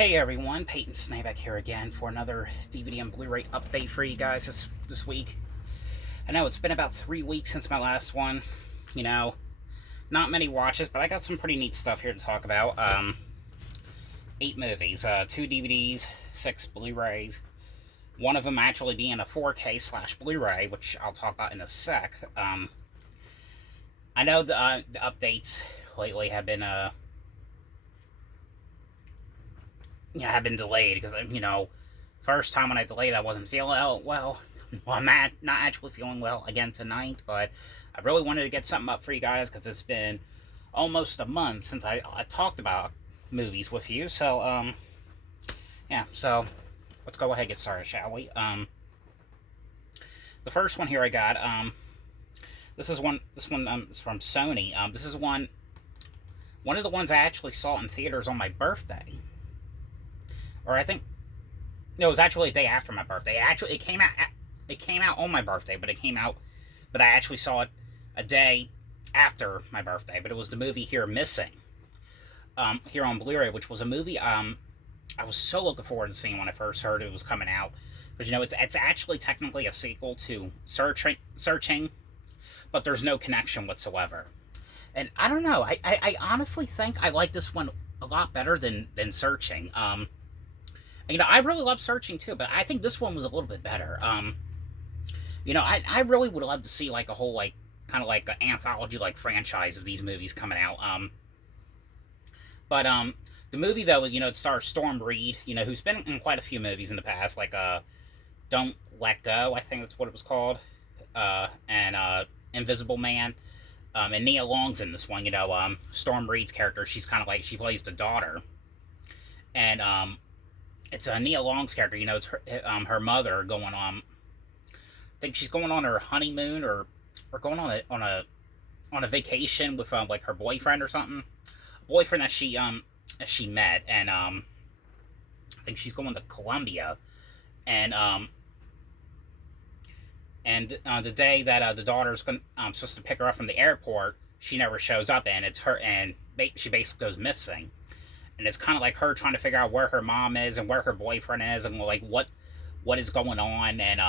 Hey everyone, Peyton Snabeck here again for another DVD and Blu-ray update for you guys this week. I know it's been about 3 weeks since my last one. You know, not many watches, but I got some pretty neat stuff here to talk about. 8 movies, 2 DVDs, 6 Blu-rays. One of them actually being a 4K / Blu-ray, which I'll talk about in a sec. I know the updates lately have been have been delayed because, first time when I delayed, I wasn't feeling well. Well, I'm not actually feeling well again tonight, but I really wanted to get something up for you guys because it's been almost a month since I talked about movies with you. So, so let's go ahead and get started, shall we? The first one here I got, this one is from Sony. This is one of the ones I actually saw in theaters on my birthday. Or I think, no, it was actually a day after my birthday. It came out on my birthday, but I actually saw it a day after my birthday. But it was the movie here, Missing, here on Blu-ray, which was a movie I was so looking forward to seeing when I first heard it was coming out. Because, it's actually technically a sequel to Searching, but there's no connection whatsoever. And I don't know, I honestly think I like this one a lot better than Searching. I really love Searching too, but I think this one was a little bit better. I really would love to see like a whole kind of like an anthology franchise of these movies coming out. But the movie though, it stars Storm Reed, who's been in quite a few movies in the past, like Don't Let Go, I think that's what it was called, and Invisible Man. And Nia Long's in this one. Storm Reed's character, she's kind of she plays the daughter, and it's Nia Long's character. It's her mother going on. I think she's going on her honeymoon or going on a vacation with her boyfriend or something. A boyfriend that she met, and I think she's going to Colombia, and the day that the daughter's supposed to pick her up from the airport, she never shows up, and she basically goes missing. And it's kind of like her trying to figure out where her mom is and where her boyfriend is and what is going on, and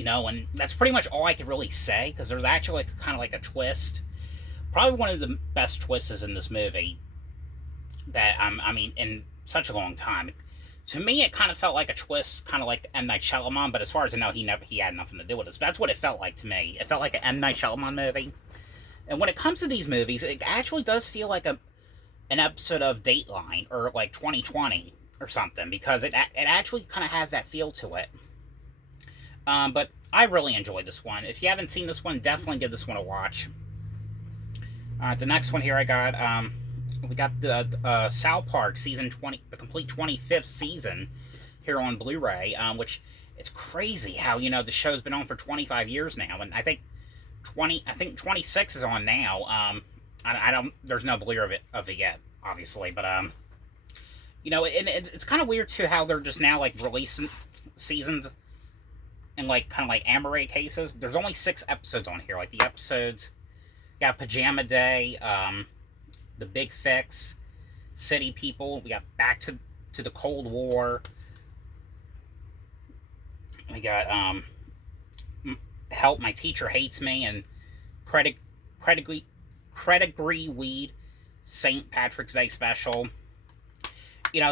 and that's pretty much all I could really say, because there's actually kind of a twist, probably one of the best twists in this movie that in such a long time. To me, it kind of felt like a twist, kind of like M. Night Shyamalan, but as far as I know, he had nothing to do with it. So that's what it felt like to me. It felt like an M. Night Shyamalan movie. And when it comes to these movies, it actually does feel like an episode of Dateline or 2020 or something, because it actually kind of has that feel to it. But I really enjoyed this one. If you haven't seen this one, definitely give this one a watch. The next one here I got, we got the South Park season 20, the complete 25th season here on Blu-ray, which it's crazy how, the show's been on for 25 years now, and I think 26 is on now. I don't, there's no Blu-ray of it yet, obviously, but it's kind of weird too how they're just now releasing seasons in kind of Amaray cases. There's only 6 episodes on here. The episodes got Pajama Day, The Big Fix, City People. We got Back to the Cold War. We got Help, My Teacher Hates Me, and Credigree Weed, St. Patrick's Day Special.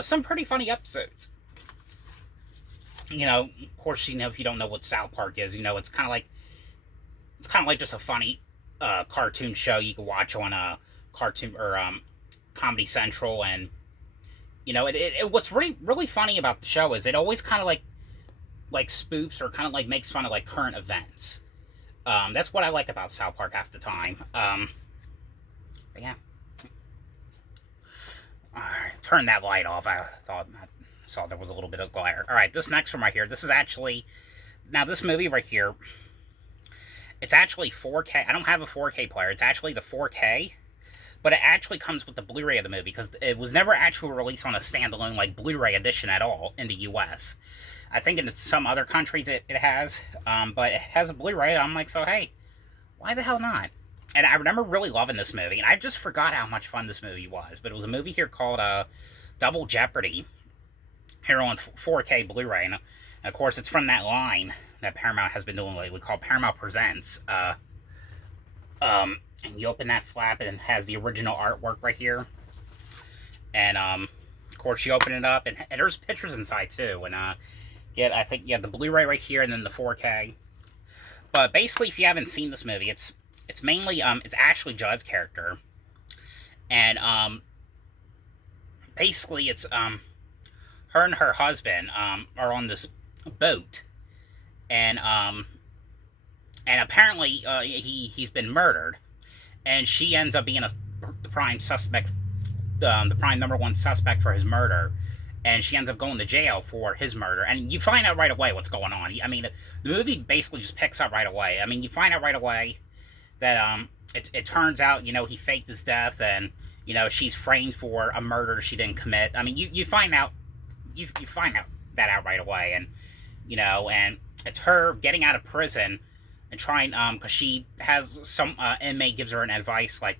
Some pretty funny episodes. Of course, if you don't know what South Park is, it's kind of like just a funny cartoon show you can watch on a cartoon or Comedy Central, and what's really funny about the show is it always kind of like spoofs or kind of makes fun of current events. That's what I like about South Park half the time. But yeah. Alright, turn that light off. I saw there was a little bit of glare. Alright, this next one right here, this is actually, now this movie right here, it's actually 4K. I don't have a 4K player. It's actually the 4K, but it actually comes with the Blu-ray of the movie, because it was never actually released on a standalone Blu-ray edition at all in the US. I think in some other countries it has, but it has a Blu-ray. I'm so hey, why the hell not? And I remember really loving this movie, and I just forgot how much fun this movie was. But it was a movie here called Double Jeopardy here on 4K Blu-ray. And of course, it's from that line that Paramount has been doing lately called Paramount Presents. And you open that flap and it has the original artwork right here. And of course, you open it up and there's pictures inside too. And I think the Blu-ray right here and then the 4K. But basically, if you haven't seen this movie, it's mainly it's Ashley Judd's character, and basically it's her and her husband are on this boat, and apparently he's been murdered, and she ends up being the prime suspect, the prime number one suspect for his murder. And she ends up going to jail for his murder. And you find out right away what's going on. I mean, the movie basically just picks up right away. I mean, you find out right away that it turns out, he faked his death, and, she's framed for a murder she didn't commit. I mean, you find out that out right away. And, and it's her getting out of prison and trying, because she has some inmate gives her an advice, like,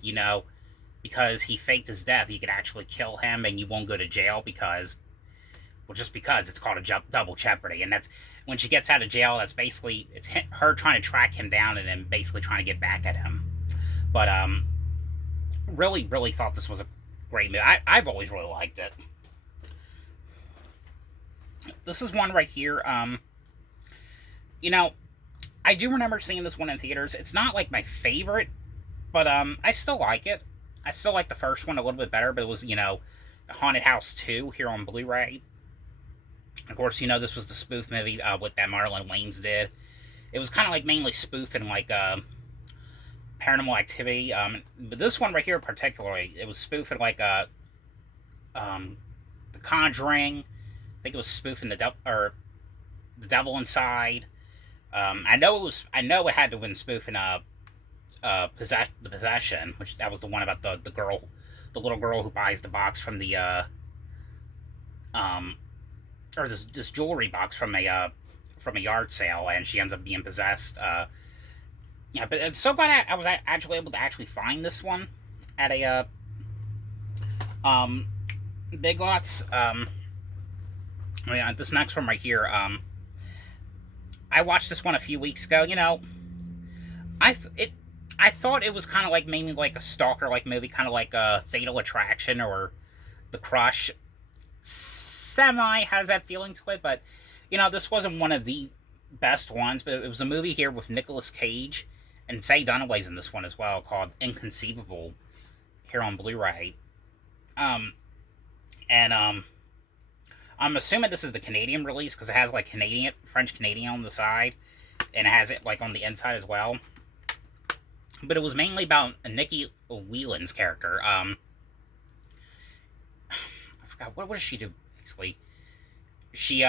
because he faked his death, you could actually kill him and you won't go to jail because... Well, just because it's called a double jeopardy, and that's when she gets out of jail. That's basically it's her trying to track him down and then basically trying to get back at him. But really, really thought this was a great movie. I've always really liked it. This is one right here. I do remember seeing this one in theaters. It's not like my favorite, but I still like it. I still like the first one a little bit better, but it was The Haunted House 2 here on Blu-ray. Of course, this was the spoof movie with that Marlon Wayans did. It was kind of like mainly spoofing like Paranormal Activity. But this one right here particularly, it was spoofing like The Conjuring. I think it was spoofing the Devil Inside. I know it had to have been spoofing The Possession, which that was the one about the little girl who buys the box from the or this jewelry box from a yard sale, and she ends up being possessed. But it's so glad I was actually able to actually find this one at a Big Lots. This next one right here. I watched this one a few weeks ago. I thought it was kind of like maybe like a stalker like movie, kind of like a Fatal Attraction or The Crush. Semi has that feeling to it, but this wasn't one of the best ones. But it was a movie here with Nicolas Cage and Faye Dunaway's in this one as well, called Inconceivable here on Blu-ray. I'm assuming this is the Canadian release because it has like French Canadian on the side, and it has it like on the inside as well. But it was mainly about Nikki Whelan's character. I forgot what does she do basically. She's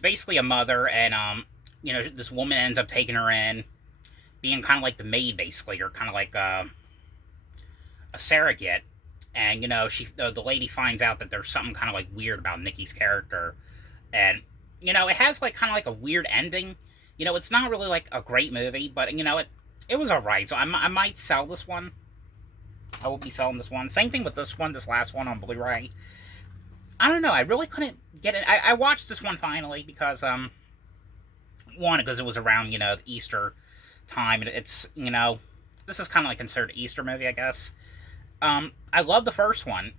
basically a mother, and this woman ends up taking her in, being kind of like the maid basically, or kind of like a surrogate. And the lady finds out that there's something kind of like weird about Nikki's character, and it has like kind of like a weird ending. It's not really like a great movie, but it was alright. So I might sell this one. I will be selling this one. Same thing with this one, this last one on Blu-ray. I don't know. I really couldn't get it. I watched this one finally because one, because it was around the Easter time, and it's this is kind of like considered an Easter movie, I guess. I love the first one.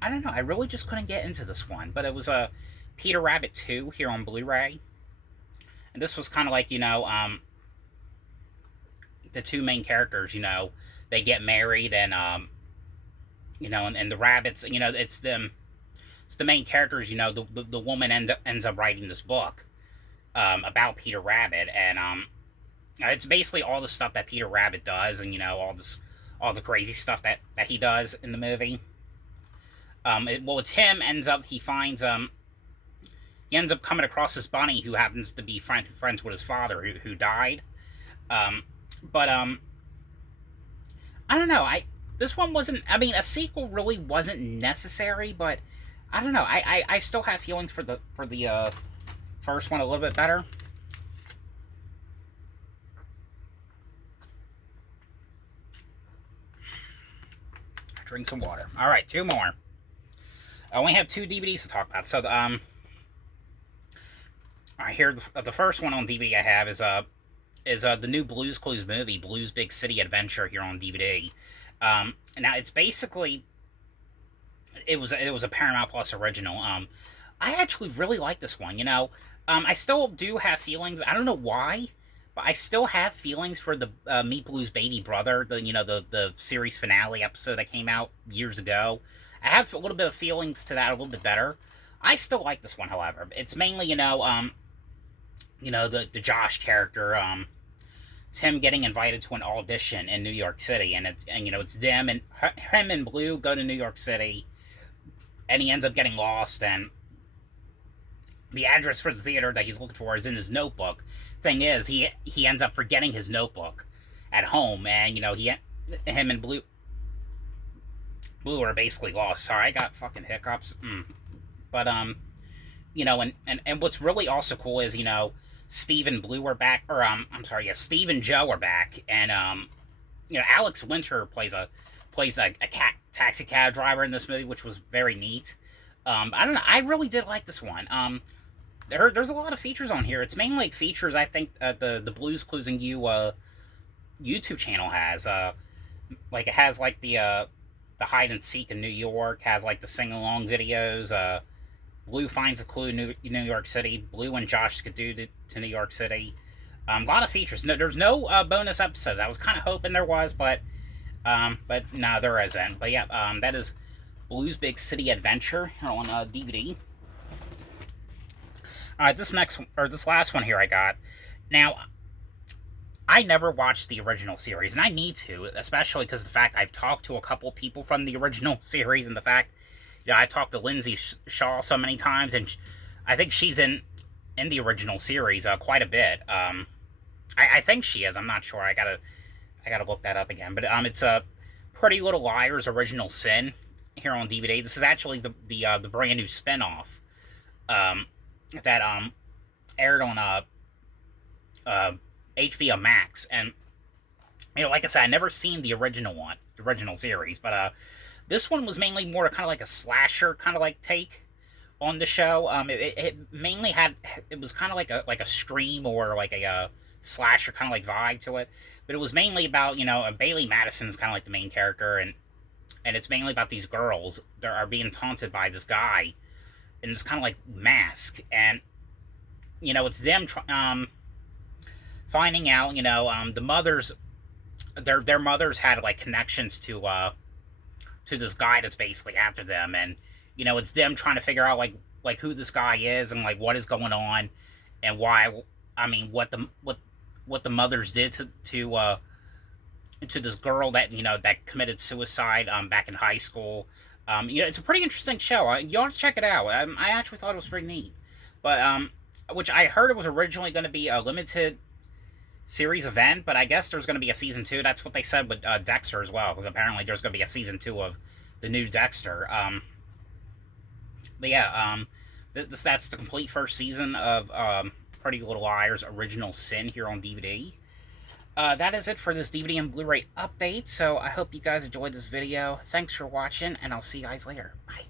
I don't know. I really just couldn't get into this one, but it was a Peter Rabbit 2 here on Blu-ray. And this was kind of like, the two main characters, they get married, and, and the rabbits, it's the main characters, the woman ends up writing this book, about Peter Rabbit, and, it's basically all the stuff that Peter Rabbit does, and, all the crazy stuff that he does in the movie. It's him, he ends up coming across this bunny who happens to be friends with his father who died. I don't know. This one wasn't, a sequel really wasn't necessary, but I don't know. I still have feelings for the first one a little bit better. Drink some water. All right, 2 more. I only have 2 DVDs to talk about. So, I hear the first one on DVD I have is the new Blue's Clues movie, Blue's Big City Adventure, here on DVD. Now it's basically it was a Paramount Plus original. I actually really like this one. I still do have feelings. I don't know why, but I still have feelings for the Meet Blue's baby brother. The series finale episode that came out years ago. I have a little bit of feelings to that, a little bit better. I still like this one, however. It's mainly the Josh character. Tim getting invited to an audition in New York City, and it's them and him and Blue go to New York City, and he ends up getting lost, and the address for the theater that he's looking for is in his notebook. Thing is, he ends up forgetting his notebook at home, and him and Blue are basically lost. Sorry, I got fucking hiccups. But and what's really also cool is Steve and Blue are back, or I'm sorry, yeah, Steve and Joe are back, and Alex Winter plays a taxi cab driver in this movie, which was very neat. I don't know, I really did like this one. There's a lot of features on here. It's mainly like features I think the Blues Clues and You YouTube channel has. Like it has like the hide and seek in New York, has like the sing along videos. Blue finds a clue in New York City. Blue and Josh Skidoo to New York City. A lot of features. No, there's no bonus episodes. I was kind of hoping there was, but no, there isn't. But yeah, that is Blue's Big City Adventure on DVD. This last one here I got. Now, I never watched the original series, and I need to, especially because the fact I've talked to a couple people from the original series, and the fact, I talked to Lindsay Shaw so many times, and I think she's in the original series quite a bit. I think she is. I'm not sure. I gotta look that up again. But it's a Pretty Little Liars Original Sin here on DVD. This is actually the brand new spinoff that aired on HBO Max, and like I said, I never seen the original series, but this one was mainly more kind of like a slasher kind of like take on the show. It mainly it was kind of like a Scream or like a slasher kind of like vibe to it, but it was mainly about Bailey Madison's kind of like the main character, and it's mainly about these girls that are being taunted by this guy in this kind of like mask, and it's them finding out the mothers, their mothers had like connections to this guy that's basically after them, and it's them trying to figure out like who this guy is, and like what is going on, and why. I mean, what the mothers did to this girl that that committed suicide back in high school. It's a pretty interesting show. You ought to check it out. I actually thought it was pretty neat, but which I heard it was originally going to be a limited series event, but I guess there's going to be a season 2. That's what they said with Dexter as well, because apparently there's going to be a season 2 of the new Dexter. But yeah, that's the complete first season of Pretty Little Liars Original Sin here on DVD. That is it for this DVD and Blu-ray update, so I hope you guys enjoyed this video. Thanks for watching, and I'll see you guys later. Bye.